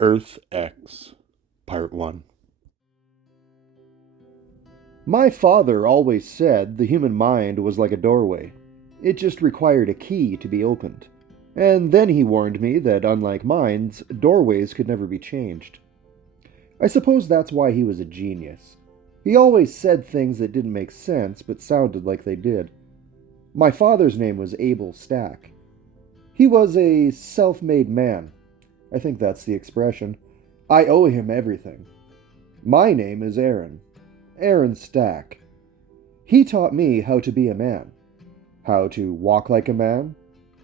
Earth X, Part 1. My father always said the human mind was like a doorway. It just required a key to be opened. And then he warned me that, unlike minds, doorways could never be changed. I suppose that's why he was a genius. He always said things that didn't make sense but sounded like they did. My father's name was Abel Stack. He was a self-made man. I think that's the expression. I owe him everything. My name is Aaron. Aaron Stack. He taught me how to be a man, how to walk like a man,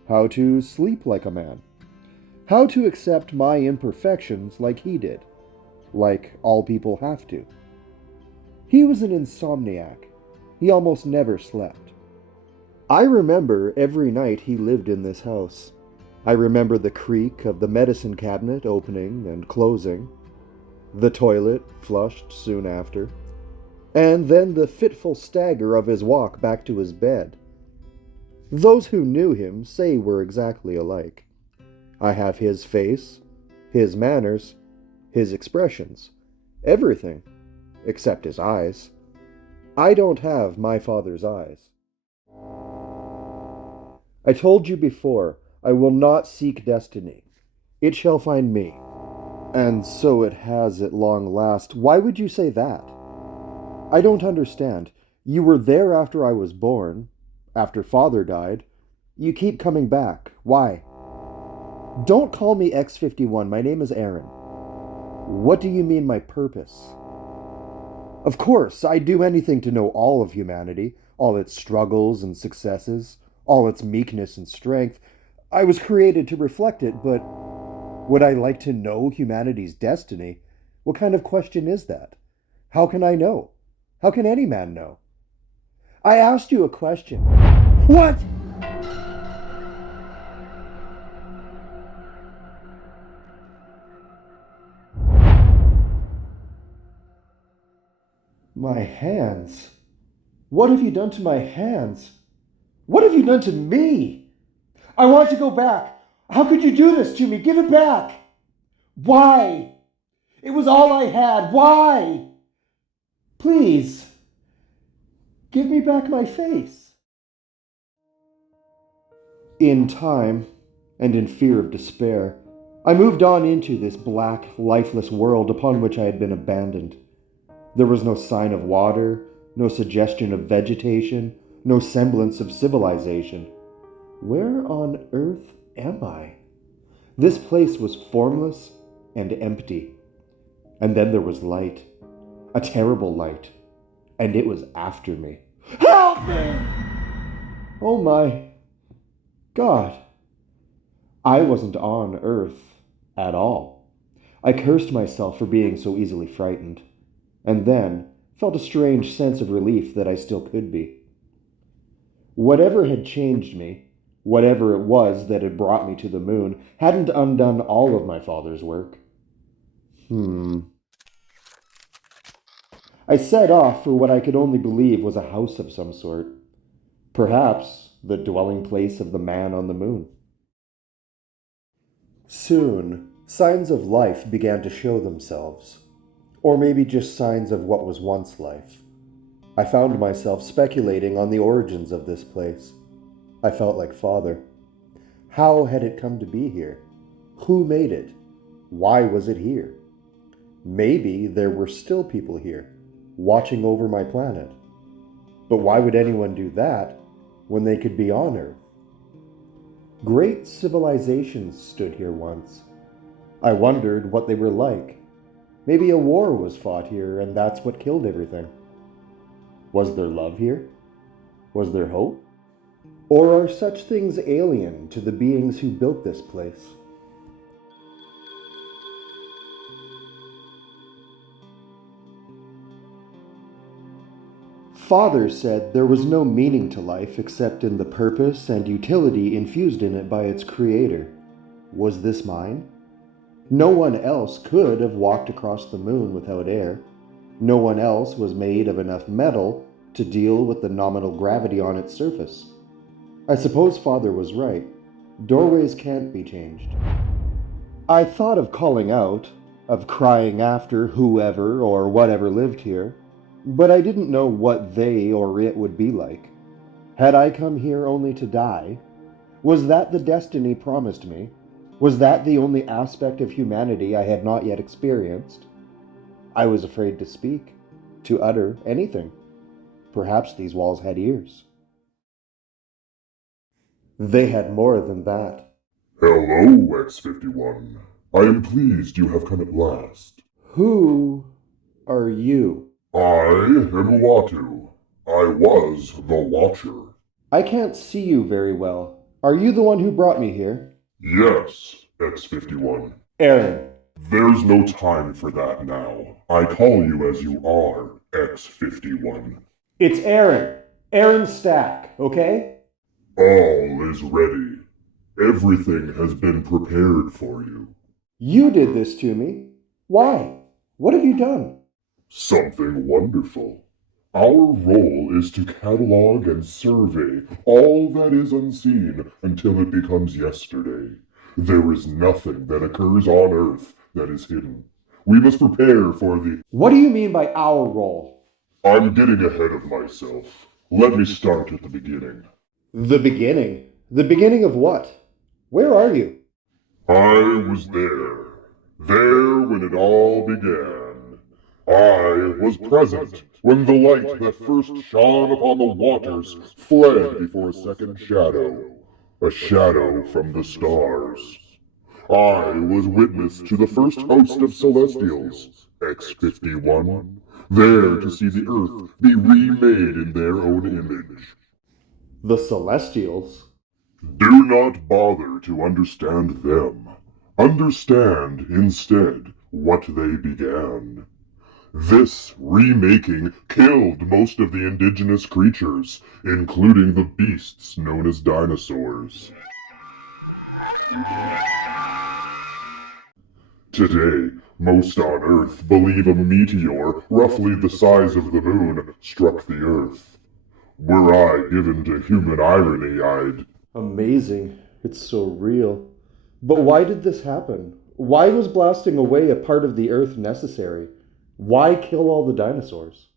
how to sleep like a man, how to accept my imperfections like he did, like all people have to. He was an insomniac. He almost never slept. I remember every night he lived in this house. I remember the creak of the medicine cabinet opening and closing, the toilet flushed soon after, and then the fitful stagger of his walk back to his bed. Those who knew him say we're exactly alike. I have his face, his manners, his expressions, everything, except his eyes. I don't have my father's eyes. I told you before, I will not seek destiny. It shall find me. And so it has at long last. Why would you say that? I don't understand. You were there after I was born, after father died. You keep coming back. Why? Don't call me X-51. My name is Aaron. What do you mean my purpose? Of course, I'd do anything to know all of humanity, all its struggles and successes, all its meekness and strength. I was created to reflect it, but would I like to know humanity's destiny? What kind of question is that? How can I know? How can any man know? I asked you a question. What? My hands. What have you done to my hands? What have you done to me? I want to go back. How could you do this to me? Give it back. Why? It was all I had. Why? Please, give me back my face. In time, and in fear of despair, I moved on into this black, lifeless world upon which I had been abandoned. There was no sign of water, no suggestion of vegetation, no semblance of civilization. Where on earth am I? This place was formless and empty. And then there was light, a terrible light, and it was after me. Help me! Oh my God. I wasn't on Earth at all. I cursed myself for being so easily frightened, and then felt a strange sense of relief that I still could be. Whatever had changed me, whatever it was that had brought me to the moon, hadn't undone all of my father's work. I set off for what I could only believe was a house of some sort. Perhaps the dwelling place of the man on the moon. Soon, signs of life began to show themselves. Or maybe just signs of what was once life. I found myself speculating on the origins of this place. I felt like father. How had it come to be here? Who made it? Why was it here? Maybe there were still people here, watching over my planet. But why would anyone do that when they could be on Earth? Great civilizations stood here once. I wondered what they were like. Maybe a war was fought here, and that's what killed everything. Was there love here? Was there hope? Or are such things alien to the beings who built this place? Father said there was no meaning to life except in the purpose and utility infused in it by its creator. Was this mine? No one else could have walked across the moon without air. No one else was made of enough metal to deal with the nominal gravity on its surface. I suppose Father was right. Doorways can't be changed. I thought of calling out, of crying after whoever or whatever lived here, but I didn't know what they or it would be like. Had I come here only to die? Was that the destiny promised me? Was that the only aspect of humanity I had not yet experienced? I was afraid to speak, to utter anything. Perhaps these walls had ears. They had more than that. Hello, X-51. I am pleased you have come at last. Who are you? I am Uatu. I was the Watcher. I can't see you very well. Are you the one who brought me here? Yes, X-51. Aaron. There's no time for that now. I call you as you are, X-51. It's Aaron. Aaron Stack, okay? All is ready. Everything has been prepared for you. You did this to me. Why? What have you done? Something wonderful. Our role is to catalog and survey all that is unseen until it becomes yesterday. There is nothing that occurs on Earth that is hidden. We must prepare for the... What do you mean by our role? I'm getting ahead of myself. Let me start at the beginning. The beginning? The beginning of what? Where are you? I was there. There when it all began. I was present when the light that first shone upon the waters fled before a second shadow, a shadow from the stars. I was witness to the first host of Celestials, X-51, there to see the Earth be remade in their own image. The Celestials? Do not bother to understand them. Understand, instead, what they began. This remaking killed most of the indigenous creatures, including the beasts known as dinosaurs. Today, most on Earth believe a meteor roughly the size of the moon struck the Earth. Were I given to human irony, I'd... Amazing. It's so real. But why did this happen? Why was blasting away a part of the Earth necessary? Why kill all the dinosaurs?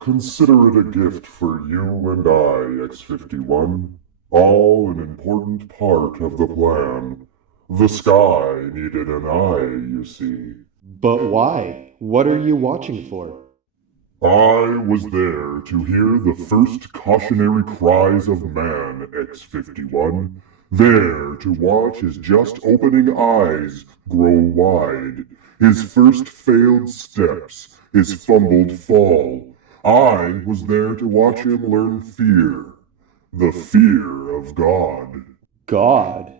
Consider it a gift for you and I, X-51. All an important part of the plan. The sky needed an eye, you see. But why? What are you watching for? I was there to hear the first cautionary cries of man, X-51. There to watch his just opening eyes grow wide. His first failed steps, his fumbled fall. I was there to watch him learn fear. The fear of God. God?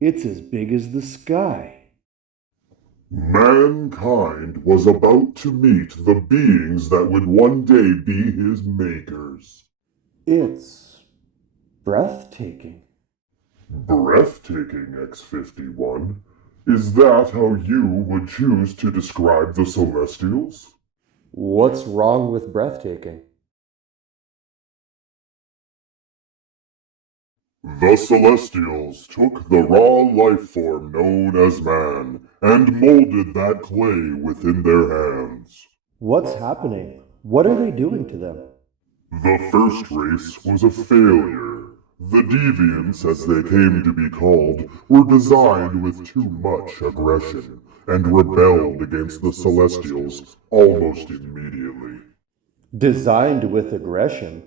It's as big as the sky. Mankind was about to meet the beings that would one day be his makers. It's breathtaking. Breathtaking, X-51? Is that how you would choose to describe the Celestials? What's wrong with breathtaking? The Celestials took the raw life form known as man and molded that clay within their hands. What's happening? What are they doing to them? The first race was a failure. The deviants, as they came to be called, were designed with too much aggression and rebelled against the Celestials almost immediately. Designed with aggression?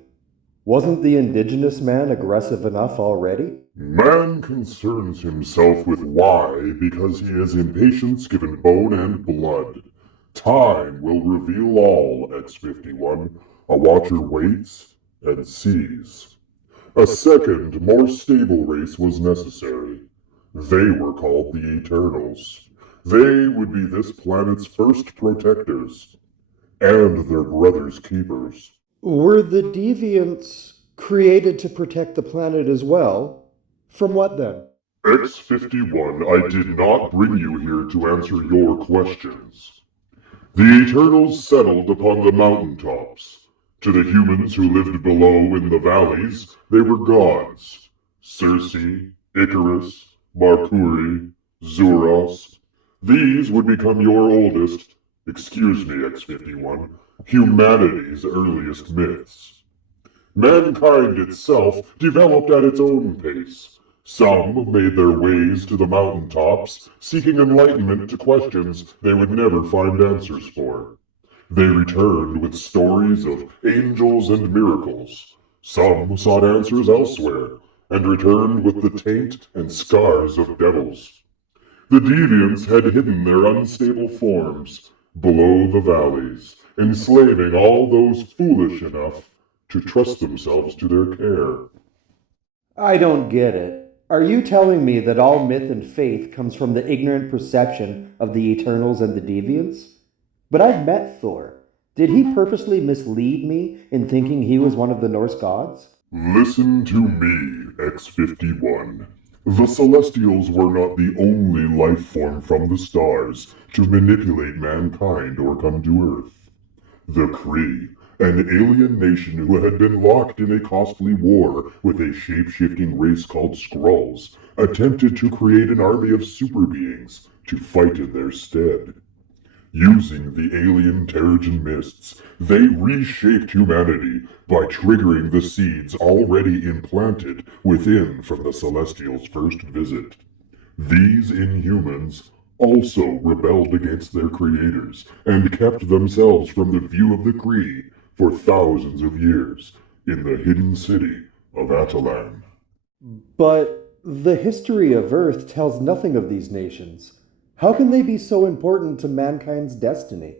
Wasn't the indigenous man aggressive enough already? Man concerns himself with why because he has impatience given bone and blood. Time will reveal all, X-51. A watcher waits and sees. A second, more stable race was necessary. They were called the Eternals. They would be this planet's first protectors, and their brother's keepers. Were the deviants created to protect the planet as well? From what then? X-51, I did not bring you here to answer your questions. The Eternals settled upon the mountaintops. To the humans who lived below in the valleys, they were gods. Circe, Icarus, Mercury, Zuros. These would become your oldest, excuse me, X-51, humanity's earliest myths. Mankind itself developed at its own pace. Some made their ways to the mountaintops, seeking enlightenment to questions they would never find answers for. They returned with stories of angels and miracles. Some sought answers elsewhere, and returned with the taint and scars of devils. The deviants had hidden their unstable forms below the valleys, enslaving all those foolish enough to trust themselves to their care. I don't get it. Are you telling me that all myth and faith comes from the ignorant perception of the Eternals and the Deviants? But I've met Thor. Did he purposely mislead me in thinking he was one of the Norse gods? Listen to me, X-51. The Celestials were not the only life form from the stars to manipulate mankind or come to Earth. The Kree, an alien nation who had been locked in a costly war with a shape-shifting race called Skrulls, attempted to create an army of super beings to fight in their stead. Using the alien Terrigen mists, they reshaped humanity by triggering the seeds already implanted within from the Celestials' first visit. These Inhumans also rebelled against their creators and kept themselves from the view of the Kree for thousands of years in the hidden city of Atalan. But the history of Earth tells nothing of these nations. How can they be so important to mankind's destiny?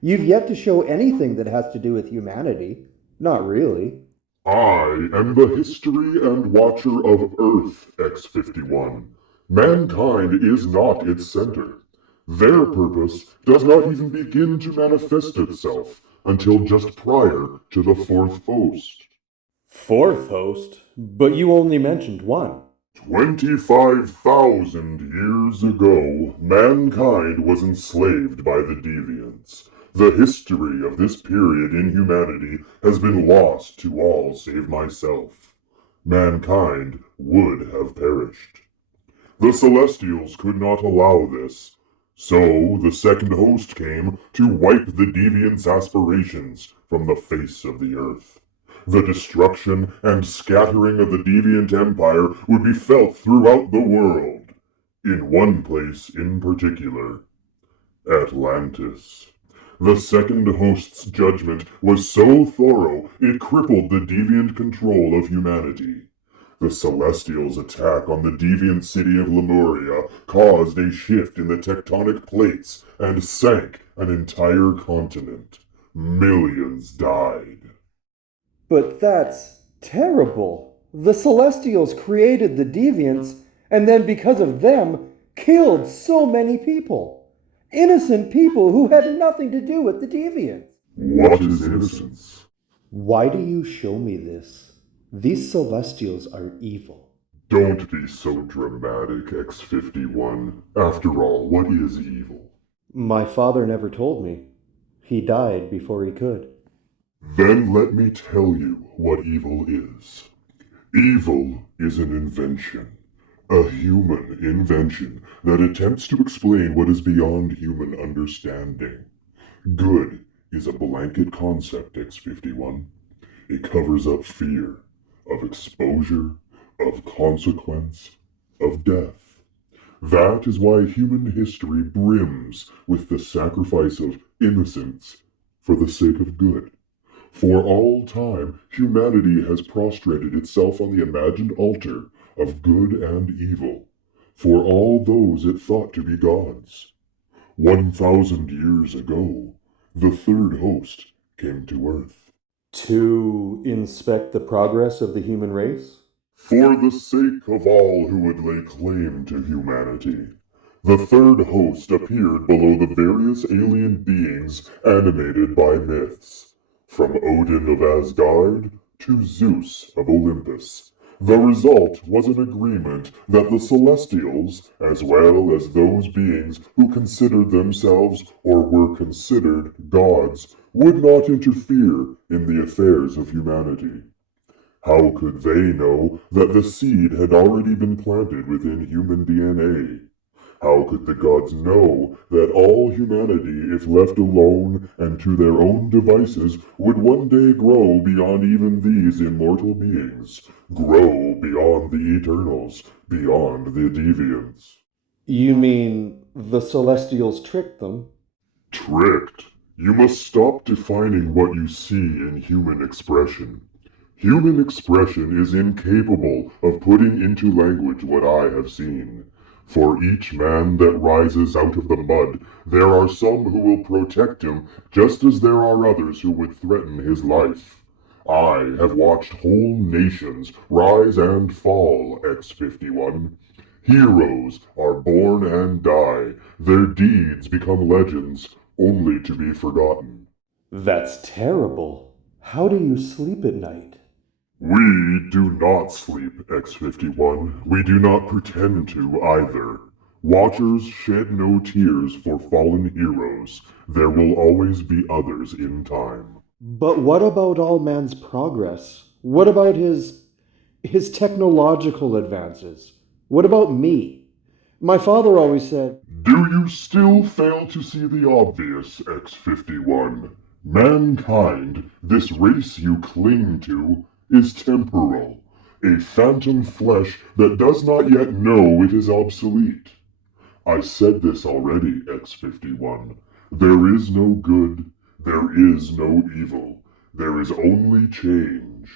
You've yet to show anything that has to do with humanity. Not really. I am the history and watcher of Earth, X-51. Mankind is not its center. Their purpose does not even begin to manifest itself until just prior to the fourth host. Fourth host? But you only mentioned one. 25,000 years ago, mankind was enslaved by the Deviants. The history of this period in humanity has been lost to all save myself. Mankind would have perished. The Celestials could not allow this, so the second host came to wipe the Deviants' aspirations from the face of the earth. The destruction and scattering of the Deviant Empire would be felt throughout the world. In one place in particular, Atlantis. The second host's judgment was so thorough it crippled the deviant control of humanity. The Celestials' attack on the deviant city of Lemuria caused a shift in the tectonic plates and sank an entire continent. Millions died. But that's terrible. The Celestials created the Deviants, and then because of them, killed so many people. Innocent people who had nothing to do with the Deviants. What is innocence? Why do you show me this? These Celestials are evil. Don't be so dramatic, X-51. After all, what is evil? My father never told me. He died before he could. Then let me tell you what evil is. Evil is an invention. A human invention that attempts to explain what is beyond human understanding. Good is a blanket concept, X-51. It covers up fear of exposure, of consequence, of death. That is why human history brims with the sacrifice of innocence for the sake of good. For all time, humanity has prostrated itself on the imagined altar of good and evil, for all those it thought to be gods. 1,000 years ago, the third host came to Earth. To inspect the progress of the human race? For the sake of all who would lay claim to humanity, the third host appeared below the various alien beings animated by myths. From Odin of Asgard to Zeus of Olympus, the result was an agreement that the Celestials, as well as those beings who considered themselves or were considered gods, would not interfere in the affairs of humanity. How could they know that the seed had already been planted within human DNA? How could the gods know that all humanity, if left alone and to their own devices, would one day grow beyond even these immortal beings, grow beyond the Eternals, beyond the Deviants? You mean the Celestials tricked them? Tricked? You must stop defining what you see in human expression. Human expression is incapable of putting into language what I have seen. For each man that rises out of the mud, there are some who will protect him, just as there are others who would threaten his life. I have watched whole nations rise and fall, X-51. Heroes are born and die, their deeds become legends, only to be forgotten. That's terrible. How do you sleep at night? We do not sleep, X-51. We do not pretend to either. Watchers shed no tears for fallen heroes. There will always be others in time. But what about all man's progress? What about his technological advances? What about me? My father always said, Do you still fail to see the obvious, X-51? Mankind, this race you cling to, is temporal, a phantom flesh that does not yet know it is obsolete. I said this already, X-51. There is no good, there is no evil. There is only change,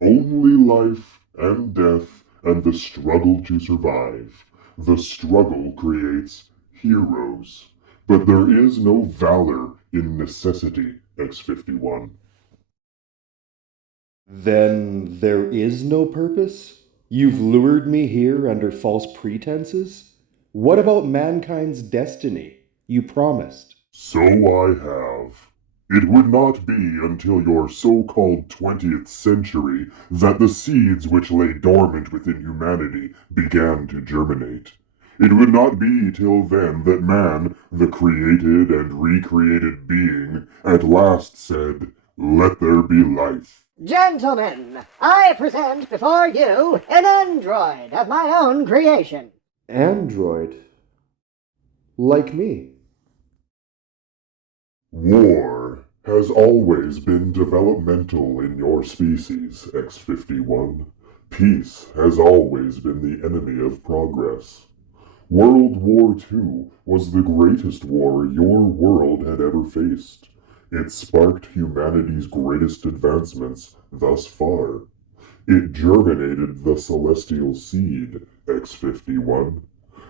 only life and death and the struggle to survive. The struggle creates heroes. But there is no valor in necessity, X-51. Then there is no purpose? You've lured me here under false pretenses? What about mankind's destiny? You promised. So I have. It would not be until your so-called 20th century that the seeds which lay dormant within humanity began to germinate. It would not be till then that man, the created and recreated being, at last said, "Let there be life." Gentlemen, I present before you an android of my own creation. Android? Like me. War has always been developmental in your species, X-51. Peace has always been the enemy of progress. World War II was the greatest war your world had ever faced. It sparked humanity's greatest advancements thus far. It germinated the celestial seed, X-51.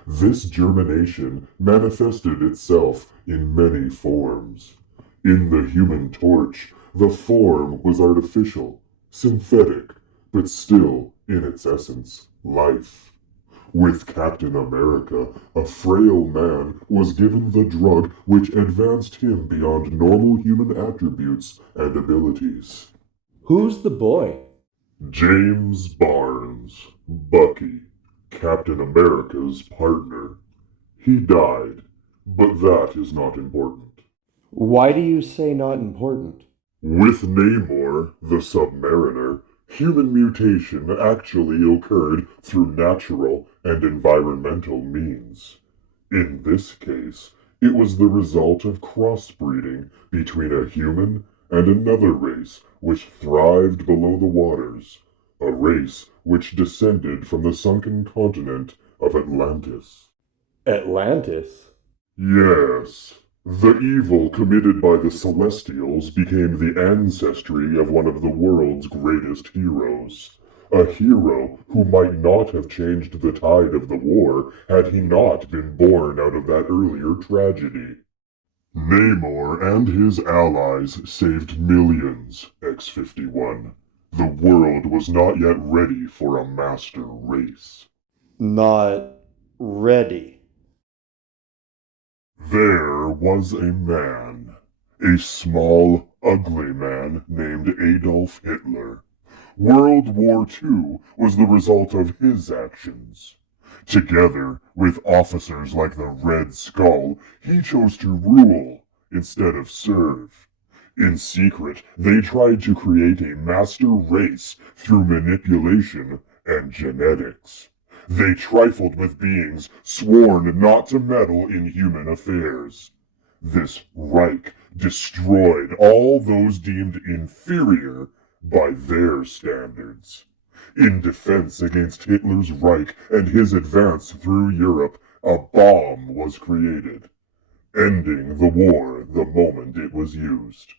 This germination manifested itself in many forms. In the Human Torch, the form was artificial, synthetic, but still, in its essence, life. With Captain America, a frail man was given the drug which advanced him beyond normal human attributes and abilities. Who's the boy? James Barnes, Bucky, Captain America's partner. He died, but that is not important. Why do you say not important? With Namor, the Submariner, human mutation actually occurred through natural and environmental means. In this case, it was the result of crossbreeding between a human and another race which thrived below the waters, a race which descended from the sunken continent of Atlantis. Atlantis? Yes. The evil committed by the Celestials became the ancestry of one of the world's greatest heroes. A hero who might not have changed the tide of the war had he not been born out of that earlier tragedy. Namor and his allies saved millions, X-51. The world was not yet ready for a master race. Not ready. There was a man, a small, ugly man named Adolf Hitler. World War II was the result of his actions. Together with officers like the Red Skull, he chose to rule instead of serve. In secret, they tried to create a master race through manipulation and genetics. They trifled with beings sworn not to meddle in human affairs. This Reich destroyed all those deemed inferior by their standards. In defense against Hitler's Reich and his advance through Europe, a bomb was created, ending the war the moment it was used.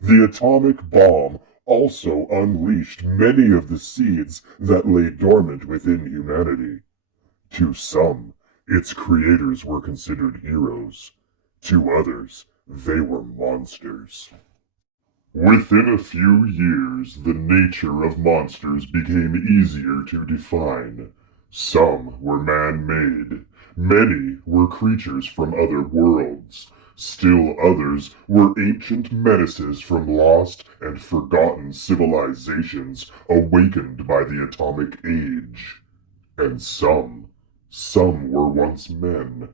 The atomic bomb also unleashed many of the seeds that lay dormant within humanity. To some, its creators were considered heroes. To others, they were monsters. Within a few years, the nature of monsters became easier to define. Some were man-made. Many were creatures from other worlds. Still others were ancient menaces from lost and forgotten civilizations awakened by the atomic age. And some were once men.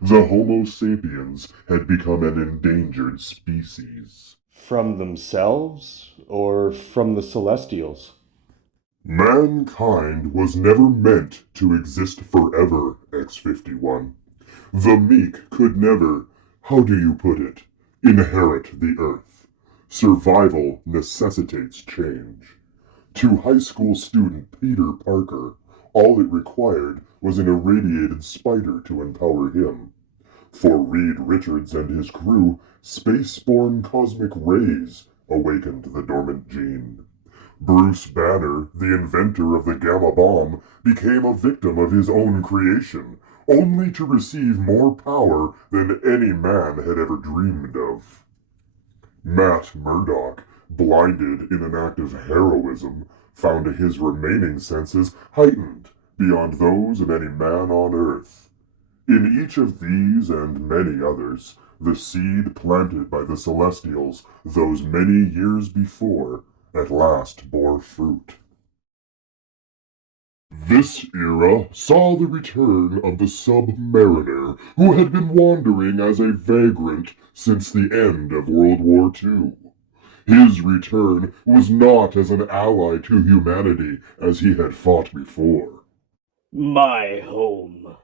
The Homo sapiens had become an endangered species. From themselves or from the Celestials? Mankind was never meant to exist forever, X-51. The meek could never, how do you put it, inherit the earth. Survival necessitates change. To high school student Peter Parker, all it required was an irradiated spider to empower him. For Reed Richards and his crew, space-borne cosmic rays awakened the dormant gene. Bruce Banner, the inventor of the Gamma Bomb, became a victim of his own creation, only to receive more power than any man had ever dreamed of. Matt Murdock, blinded in an act of heroism, found his remaining senses heightened beyond those of any man on Earth. In each of these and many others, the seed planted by the Celestials those many years before at last bore fruit. This era saw the return of the Submariner, who had been wandering as a vagrant since the end of World War II. His return was not as an ally to humanity as he had fought before. My home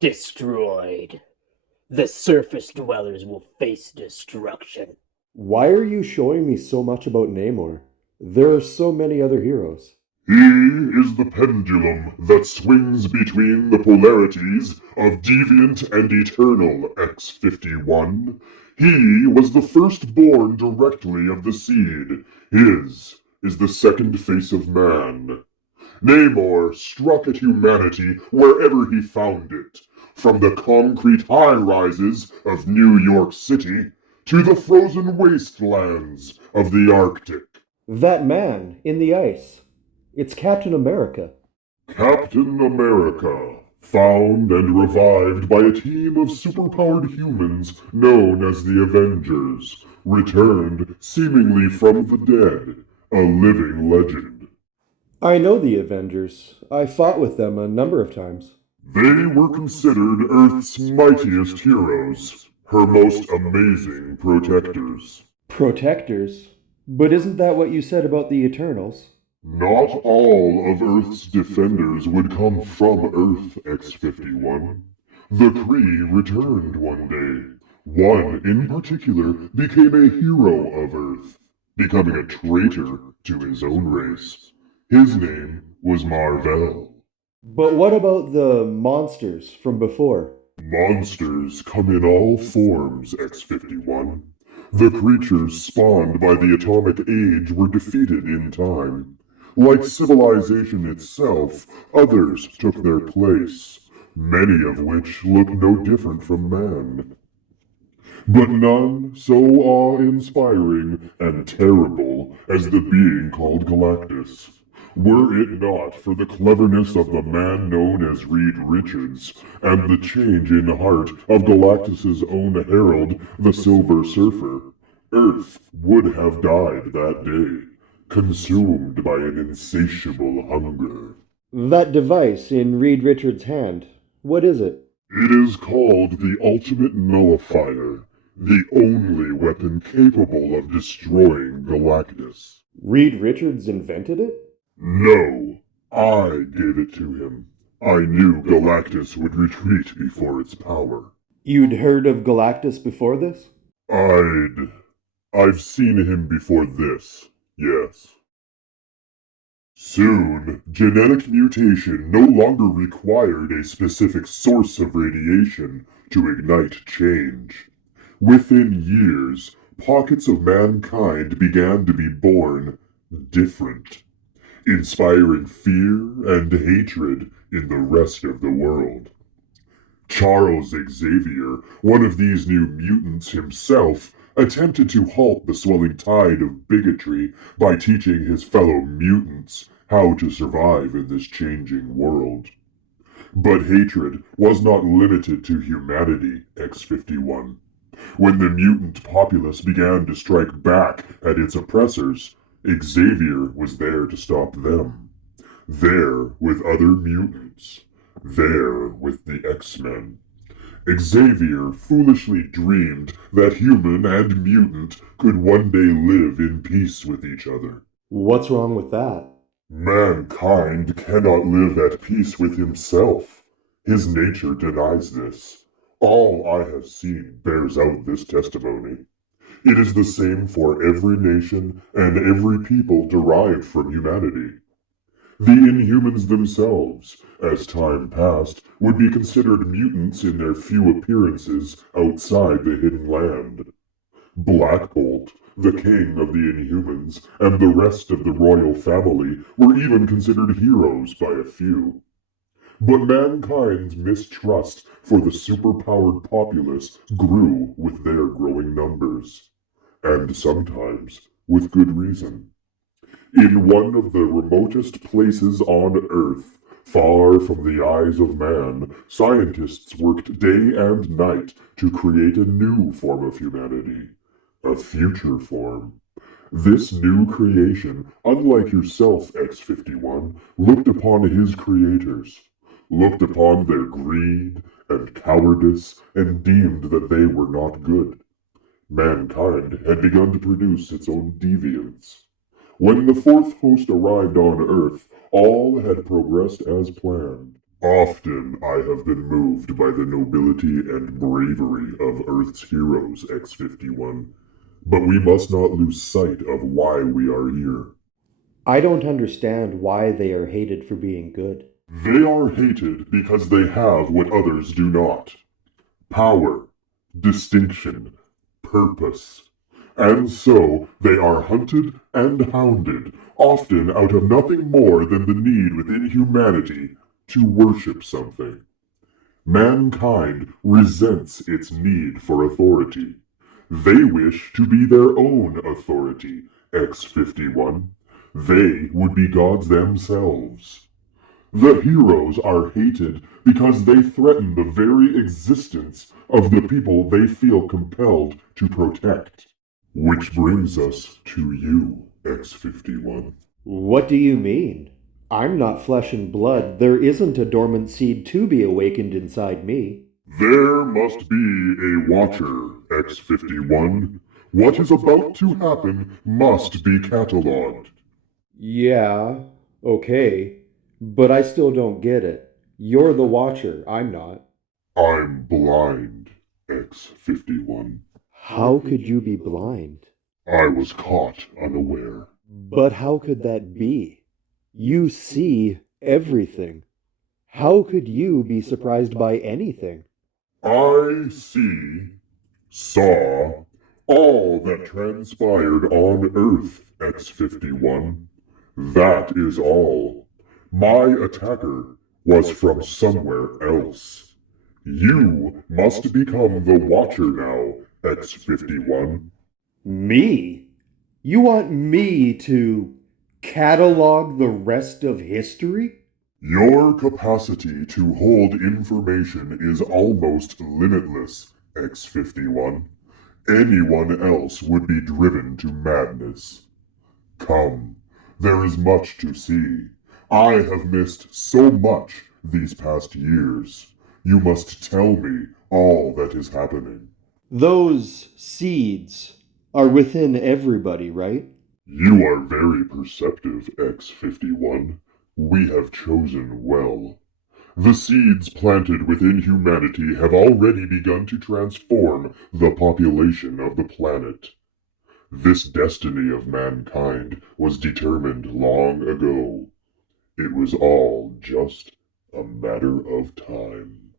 destroyed. The surface dwellers will face destruction. Why are you showing me so much about Namor? There are so many other heroes. He is the pendulum that swings between the polarities of deviant and eternal, X-51. He was the firstborn directly of the seed. His is the second face of man. Namor struck at humanity wherever he found it, from the concrete high-rises of New York City to the frozen wastelands of the Arctic. That man in the ice. It's Captain America. Captain America, found and revived by a team of superpowered humans known as the Avengers, returned seemingly from the dead, a living legend. I know the Avengers. I fought with them a number of times. They were considered Earth's mightiest heroes, her most amazing protectors. Protectors? But isn't that what you said about the Eternals? Not all of Earth's defenders would come from Earth, X-51. The Kree returned one day. One, in particular, became a hero of Earth, becoming a traitor to his own race. His name was Mar-Vell. But what about the monsters from before? Monsters come in all forms, X-51. The creatures spawned by the atomic age were defeated in time. Like civilization itself, others took their place, many of which look no different from man. But none so awe-inspiring and terrible as the being called Galactus. Were it not for the cleverness of the man known as Reed Richards, and the change in heart of Galactus's own herald, the Silver Surfer, Earth would have died that day, consumed by an insatiable hunger. That device in Reed Richards' hand. What is it? It is called the Ultimate Nullifier. the only weapon capable of destroying Galactus. Reed Richards invented it? No, I gave it to him. I knew Galactus would retreat before its power. You'd heard of Galactus before this? I've seen him before this, yes. Soon, genetic mutation no longer required a specific source of radiation to ignite change. Within years, pockets of mankind began to be born different, inspiring fear and hatred in the rest of the world. Charles Xavier, one of these new mutants himself, attempted to halt the swelling tide of bigotry by teaching his fellow mutants how to survive in this changing world. But hatred was not limited to humanity, X-51. When the mutant populace began to strike back at its oppressors, Xavier was there to stop them. There with other mutants. There with the X-Men. Xavier foolishly dreamed that human and mutant could one day live in peace with each other. What's wrong with that? Mankind cannot live at peace with himself. His nature denies this. All I have seen bears out this testimony. It is the same for every nation and every people derived from humanity. The Inhumans themselves, as time passed, would be considered mutants in their few appearances outside the Hidden Land. Black Bolt, the king of the Inhumans, and the rest of the royal family were even considered heroes by a few. But mankind's mistrust for the superpowered populace grew with their growing numbers, and sometimes with good reason. In one of the remotest places on Earth, far from the eyes of man, scientists worked day and night to create a new form of humanity, a future form. This new creation, unlike yourself, X-51, looked upon his creators, looked upon their greed and cowardice, and deemed that they were not good. Mankind had begun to produce its own deviants. When the fourth host arrived on Earth, all had progressed as planned. Often I have been moved by the nobility and bravery of Earth's heroes, X-51, but we must not lose sight of why we are here. I don't understand why they are hated for being good. They are hated because they have what others do not. Power, distinction, purpose. And so they are hunted and hounded, often out of nothing more than the need within humanity to worship something. Mankind resents its need for authority. They wish to be their own authority, X-51. They would be gods themselves. The heroes are hated because they threaten the very existence of the people they feel compelled to protect. Which brings us to you, X-51. What do you mean? I'm not flesh and blood. There isn't a dormant seed to be awakened inside me. There must be a Watcher, X-51. What is about to happen must be catalogued. Yeah, okay. But I still don't get it. You're the Watcher, I'm not. I'm blind, X-51. How could you be blind? I was caught unaware. But how could that be? You see everything. How could you be surprised by anything? I saw, all that transpired on Earth, X-51. That is all. My attacker was from somewhere else. You must become the Watcher now, X-51. Me? You want me to catalog the rest of history? Your capacity to hold information is almost limitless, X-51. Anyone else would be driven to madness. Come, there is much to see. I have missed so much these past years. You must tell me all that is happening. Those seeds are within everybody, right? You are very perceptive, X-51. We have chosen well. The seeds planted within humanity have already begun to transform the population of the planet. This destiny of mankind was determined long ago. It was all just a matter of time.